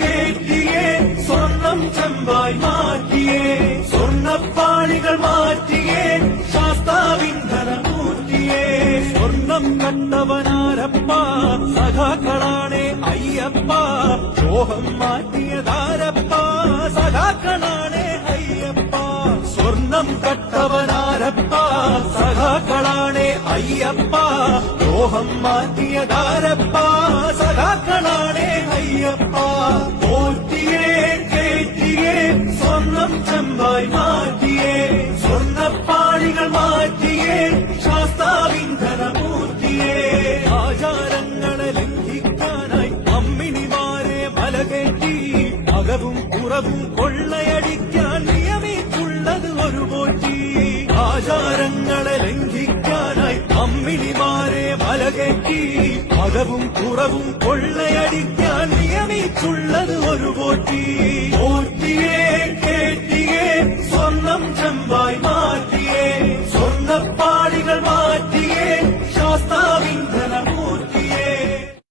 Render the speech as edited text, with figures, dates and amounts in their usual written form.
കേറ്റിയേ സ്വർണം ചെമ്പായി മാറ്റിയേ സ്വർണ്ണപ്പാളികൾ മാറ്റിയേ ശാസ്താവിന്ധനമൂർത്തിയേ സ്വർണം കണ്ടവനാരപ്പ സഖാക്കളാണേ അയ്യപ്പ ദ്രോഹം മാറ്റിയതാരപ്പ സഖാക്കളാണേ അയ്യപ്പ സ്വർണം കട്ടവനാരപ്പ സഖാക്കളാണേ അയ്യപ്പ ദ്രോഹം മാറ്റിയതാരപ്പ സഖാക്കളാണേ അയ്യപ്പ പോറ്റിയേ കേറ്റിയേ സ്വർണം ചെമ്പായി മാറ്റിയേ സ്വർണ്ണപ്പാളികൾ മാറ്റിയേ ശാസ്താവിന്ധനമൂർത്തിയേ ആചാരങ്ങളെ ലംഘിക്കാനായി അമ്മിണിമാരെ മലകേറ്റി അകവും പുറവും കൊള്ളയടിക്കാൻ നിയമിച്ചുള്ളത് ഒരു പോറ്റി ആചാരങ്ങളെ ലംഘിക്കാനായി അമ്മിണിമാരെ മലകേറ്റി അകവും പുറവും കൊള്ളയടിക്കാൻ നിയമിച്ചുള്ളത് ഒരു പോറ്റി